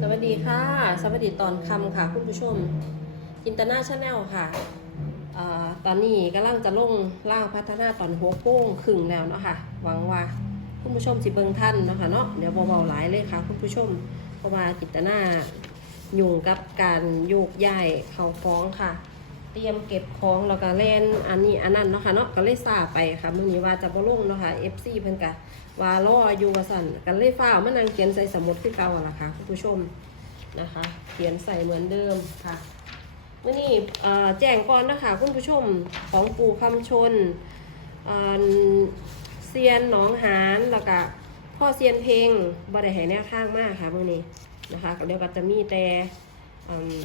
สวัสดีค่ะ สวัสดีตอนคำค่ะ คุณผู้ชมอินเตอร์เนชั่นแนลค่ะอตอนนี้กำลังจะลงล่างพัฒนาตอนหัวโป้งครึ่งแล้วเนาะค่ะ หวังว่าคุณผู้ชมสิเบิงท่านเนาะคะเนาะเดี๋ยวเบาๆหลายเลยค่ะ คุณผู้ชม เพราะว่ากิตนายุ่งกับการโยกย้ายเขาฟ้องค่ะ เตรียมเก็บของแล้วก็เล่นอันนี้อันนั้นเนาะค่ะเนาะก็เลยซาไปค่ะมื้อนี้ว่าจะบ่ลงเนาะค่ะ FC เพิ่นก็ว่ารออยู่ว่าซั่นก็เลยฟ้าวมานั่งเขียนใส่สมุดคือเก่าล่ะค่ะคุณผู้ชมนะคะ เขียนใส่เหมือนเดิมค่ะมื้อนี้เอ่อแจ้งก่อนนะคะคุณผู้ชมของปู่คำชนเอ่อเซียนหนองหานแล้วก็พ่อเซียนเพลงบ่ได้ให้แนวทางมากค่ะมื้อนี้นะคะก็เดี๋ยวก็จะมีแต่อืม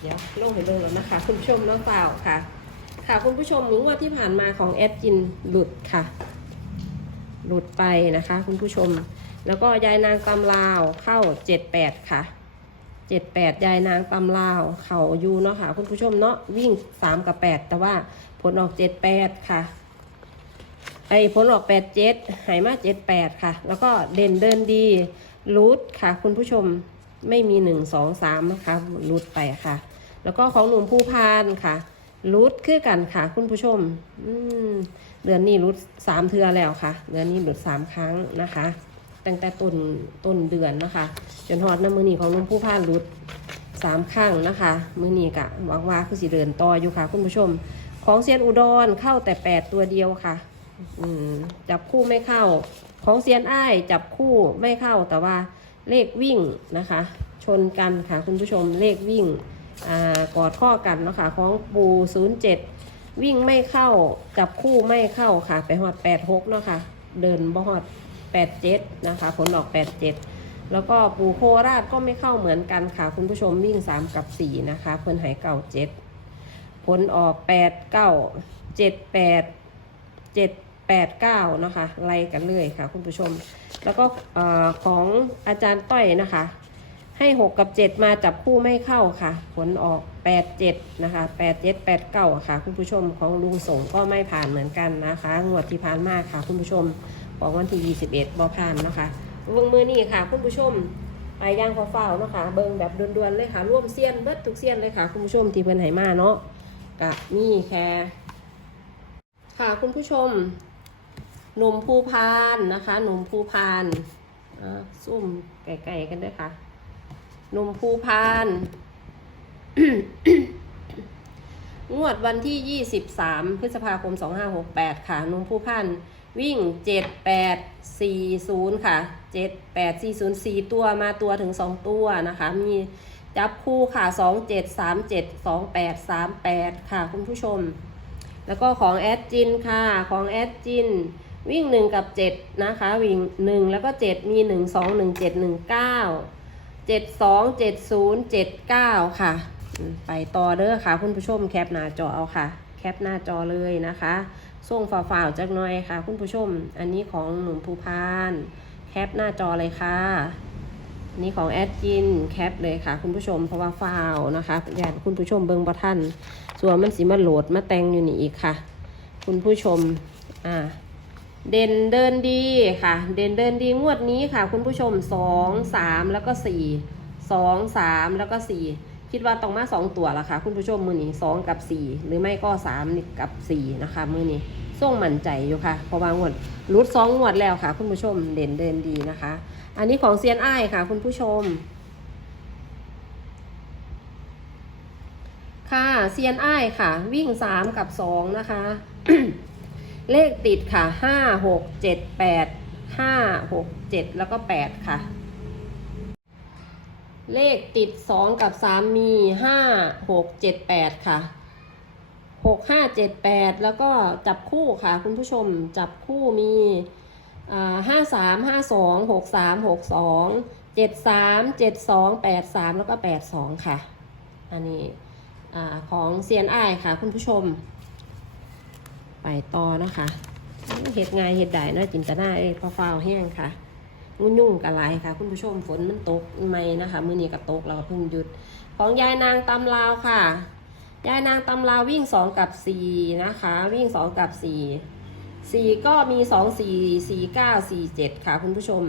เดี๋ยวลงไปเบิ่งแล้วนะคะ คุณผู้ชมน้องเปล่าค่ะ ค่ะคุณผู้ชมงวดที่ผ่านมาของแอดจินหลุดค่ะ หลุดไปนะคะ คุณผู้ชม แล้วก็ยายนางตำลาวเข้าเจ็ดแปดค่ะเจ็ดแปดยายนางตำลาว เขาอยู่เนาะค่ะ คุณผู้ชมเนาะวิ่งสามกับแปดแต่ว่าผลออกเจ็ดแปดค่ะไอ้ผลออกแปดเจ็ดหายมาเจ็ดแปดค่ะ แล้วก็เด่นเดินดีรูทค่ะ คุณผู้ชม ไม่มีหนึ่งสองสามนะคะรูทไปค่ะ แล้วก็ของหนุ่มผู้พานค่ะรูทคือกันค่ะ คุณผู้ชม อืมเดือนนี้รูทสามเทือแล้วค่ะ เดือนนี้รูทสามครั้งนะคะ ตั้งแต่ต้นต้นเดือนนะคะ จนฮอดน้ำมือนีของหนุ่มผู้พานรูทสามครั้งนะคะ มือนีกะหวังว่าคือสิเดินต่ออยู่ค่ะ คุณผู้ชม ของเซียนอุดรเข้าแต่แปดตัวเดียวค่ะ อืมจับคู่ไม่เข้า ของเซียนอ้ายจับคู่ไม่เข้าแต่ว่า เลขวิ่งนะคะ ชนกันค่ะคุณผู้ชมเลขวิ่งอกอดข้อกันเนาะคะของปู07 วิ่งไม่เข้าจับคู่ไม่เข้าค่ะ ไปหอด 86 เนาะค่ะ เดินบหอด 87 นะคะ ผลออก 87 แล้วก็ปูโคราชก็ไม่เข้าเหมือนกันค่ะ คุณผู้ชมวิ่ง 3 กับ 4 นะคะ เพิ่นหายเก่า 7 ผลออก 8 9 7 8เจ็ดแปดเก้านะคะไล่กันเลยค่ะ คุณผู้ชม แล้วก็ของอาจารย์ต้อยนะคะ ให้หกกับเจ็ดมาจับคู่ไม่เข้าค่ะ ผลออกแปดเจ็ดนะคะแปดเจ็ดแปดเก้าค่ะ คุณผู้ชมของลุงสงก็ไม่ผ่านเหมือนกันนะคะ งวดที่ผ่านมาค่ะ คุณผู้ชมของวันที่ยี่สิบเอ็ดบอผ่านนะคะเบิ้งมือนี่ค่ะ คุณผู้ชมไปย่างฟ้าวๆเนะคะ เบิ้งแบบด่วนๆเลยค่ะ ร่วมเซียนเบิดทุกเซียนเลยค่ะ คุณผู้ชมที่เพิ่นให้มาเนาะกะนี่แค่ค่ะคุณผู้ชม หนุ่มภูพานนะคะ หนุ่มภูพานซุ่มไก่ๆกันด้วยค่ะ หนุ่มภูพาน งวดวันที่ 23 พฤษภาคม 2568 ค่ะ หนุ่มภูพานวิ่ง 7840 ค่ะ 7840 4 ตัวมาตัวถึง 2 ตัวนะคะ มีจับคู่ค่ะ 2737 2838 ค่ะ คุณผู้ชม แล้วก็ของแอดจินค่ะ ของแอดจิน วิ่ง1กับ7นะคะวิ่ง1แล้วก็7มี1 2 1 7 1 9 7 2 7 0 7 9ค่ะอืมไปต่อเด้อค่ะคุณผู้ชมแคปหน้าจอเอาค่ะ แคปหน้าจอเลยนะคะส่งฝ่าวๆจักหน่อยค่ะ คุณผู้ชม อันนี้ของหนุ่มภูพานแคปหน้าจอเลยค่ะนนี้ของแอดจินแคปเลยค่ะ คุณผู้ชมเพราะว่าฟาวนะคะอยากคุณผู้ชมเบิ่งบ่ทันส่วนมันสิมาโหลดมาแต่งอยู่นี่อีกค่ะ คุณผู้ชมอ่า เด่นเดินดีค่ะ เด่นเดินดีงวดนี้ค่ะ คุณผู้ชมสองสามแล้วก็สี่สองสามแล้วก็สี่คิดว่าต้องมาสองตัวละค่ะ คุณผู้ชมมือนี้สองกับสี่หรือไม่ก็สามกับสี่นะคะมือนี้ส่งมั่นใจอยู่ค่ะเพราะว่างวดรุดสองงวดแล้วค่ะ คุณผู้ชมเด่นเดินดีนะคะ อันนี้ของเซียนไอ้ค่ะ คุณผู้ชม ค่ะเซียนไอ้ค่ะ วิ่งสามกับสองนะคะ เลขติดค่ะห้าหกเจ็ดแปดห้าหกเจ็ดแล้วก็แปดค่ะ เลขติดสองกับสามมีห้าหกเจ็ดแปดค่ะหกห้าเจ็ดแปดแล้วก็จับคู่ค่ะ คุณผู้ชมจับคู่มีห้าสามห้าสองหกสามหกสองเจ็ดสามเจ็ดสองแปดสามแล้วก็แปดสองค่ะ อันนี้อาของเซียนไอค่ะ คุณผู้ชม ไปต่อนะคะเห็ดงายเห็ดได้เนาะจินตนาเอ้ยพอฟ้าวแห้งค่ะงุ่นยุ่งกะไรค่ะ คุณผู้ชมฝนมันตกไหมนะคะมือนี้ก็ตกเราก็เพิ่งหยุด ของยายนางตำลาวค่ะ ยายนางตำลาววิ่งสองกับสี่นะคะ วิ่งสองกับสี่สี่ก็มีสองสี่สี่เก้าสี่เจ็ดค่ะ คุณผู้ชม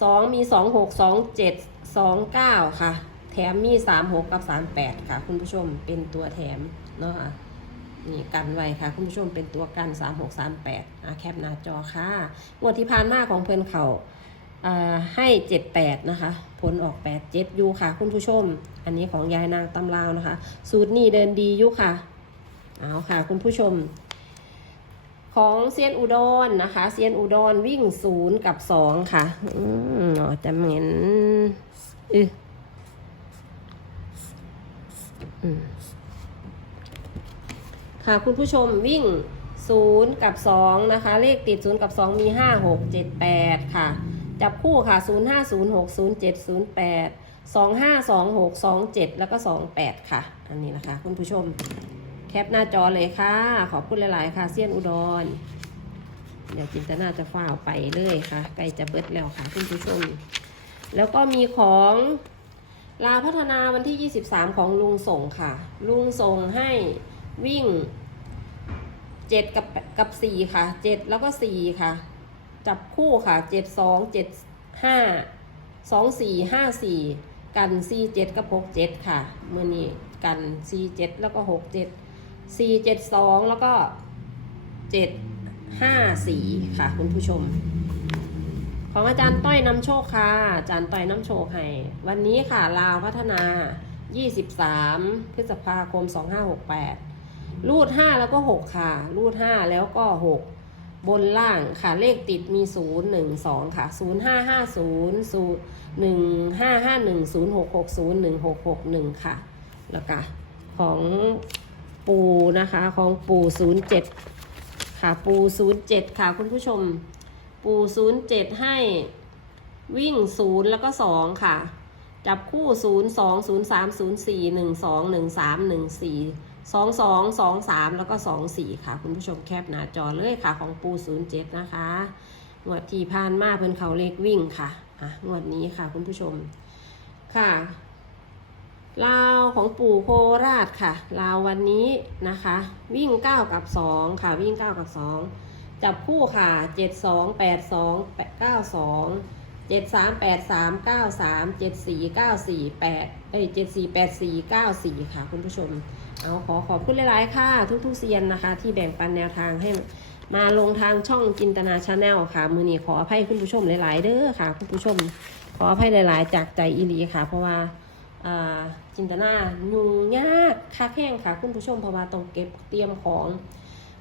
สองมีสองหกสองเจ็ดสองเก้าค่ะ แถมมีสามหกกับสามแปดค่ะ คุณผู้ชมเป็นตัวแถมเนาะค่ะ นี่กันไว้ค่ะ คุณผู้ชมเป็นตัวกันสามหกสามแปดอะแคปหน้าจอค่ะงวดที่ผ่านมาของเพิ่อนเขาอ่าให้เจ็ดแปดนะคะ ผลออกแปดเจ็ดยูค่ะ คุณผู้ชม อันนี้ของยายนางตำลาวนะคะ สูตรนี้เดินดีอยุค่ะ เอาค่ะ คุณผู้ชม ของเซียนอุดรนะคะ เซียนอุดรวิ่งศูนย์กับสองค่ะ อืมอจะเหม็นอืออืม ค่ะคุณผู้ชมวิ่งศูนย์กับสองนะคะ เลขติดศูนย์กับสองมีห้าหกเจ็ดแปดค่ะ จับคู่ค่ะศูนย์ห้าศูนย์หกศูนย์เจ็ดศูนย์แปดสองห้าสองหกสองเจ็ดแล้วก็สองแปดค่ะ อันนี้นะคะ คุณผู้ชมแคปหน้าจอเลยค่ะ ขอบคุณหลาย ๆ ค่ะ เซียนอุดร เดี๋ยวจินตนาจะฝ้าวไปเลยค่ะใกล้จะเบิดแล้วค่ะ คุณผู้ชม แล้วก็มีของลาพัฒนาวันที่ 23 ของลุงส่งค่ะ ลุงส่งให้วิ่ง เจ็ดกับกับสี่ค่ะเจ็ดแล้วก็สี่ค่ะ จับคู่ค่ะเจ็ดสองเจ็ดห้าสองสี่ห้าสี่กันสี่เจ็ดกับหกเจ็ดค่ะเมื่อนี้กันสี่เจ็ดแล้วก็หกเจ็ดสี่เจ็ดสองแล้วก็เจ็ดห้าสี่ค่ะ คุณผู้ชม ของอาจารย์ต้อยน้ำโชคค่ะ อาจารย์ต้อยน้ำโชคให้วันนี้ค่ะลาวพัฒนา 23 พฤษภาคม 2568 รูดห้าแล้วก็หกค่ะ รูดห้าแล้วก็หกบนล่างค่ะเลขติดมีศูนย์หนึ่งสองค่ะศูนย์ห้าห้าศูนย์ศูนย์หนึ่งห้าห้าหนึ่งศูนย์หกหกศูนย์หนึ่งหกหกหนึ่งค่ะ แล้วก็ของปูนะคะของปูศูนย์เจ็ดค่ะปูศูนย์เจ็ดค่ะคุณผู้ชม ปูศูนย์เจ็ดให้วิ่งศูนย์แล้วก็สองค่ะ จับคู่ศูนย์สองศูนย์สามศูนย์สี่หนึ่งสองหนึ่งสามหนึ่งสี่ 0 4 1 2 1 3 1 4 2 2 2 3แล้วก็2 4ค่ะ คุณผู้ชมแคปหน้าจอเลยค่ะของปู07นะคะงวดที่ผ่านมาเพิ่นเขาเลขวิ่งค่ะอะงวดนี้ค่ะคุณผู้ชมค่ะลาวของปู่โคราชค่ะลาววันนี้นะคะ วิ่ง 9 กับ 2 ค่ะวิ่ง 9 กับ 2 จับคู่ค่ะ 7 2 8 2 8 9 2 7 3 8 3 9 3 7 4 9 4 8เอ้ย7 4 8 4 9 4 ค่ะคุณผู้ชม เอาขอขอบคุณหลาย ๆ ค่ะ ทุก ๆ เซียนนะคะ ที่แบ่งปันแนวทางให้มาลงทางช่องจินตนาชาแนลค่ะ มือนี้ขออภัยคุณผู้ชมหลาย ๆ เด้อค่ะ คุณผู้ชม ขออภัยหลาย ๆ จากใจอีลีค่ะ เพราะว่าจินตนายุ่งยากคักแห้งค่ะ คุณผู้ชมเพราะว่าต้องเก็บเตรียมของ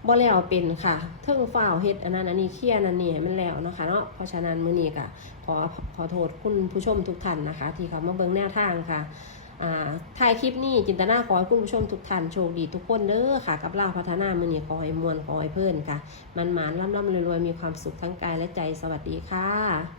บ่แล้วเป็นค่ะเทิงฝ้าวเฮ็ดอันนั้นอันนี้เคลียร์นั่นนี่มันแล้วนะคะเนาะเพราะฉะนั้นมื้อนี้ก็ขอขอโทษคุณผู้ชมทุกท่านนะคะ ที่เขามาเบิ่งแนวทางค่ะ ถ่ายคลิปนี้จินตนาขอให้คุณผู้ชมทุกท่านโชคดีทุกคนเด้อค่ะ กับลาพัฒนามื้อนี้ขอให้มวลขอให้เพื่อนค่ะ มันหมานร่ำร่ำรวยๆ มีความสุขทั้งกายและใจสวัสดีค่ะ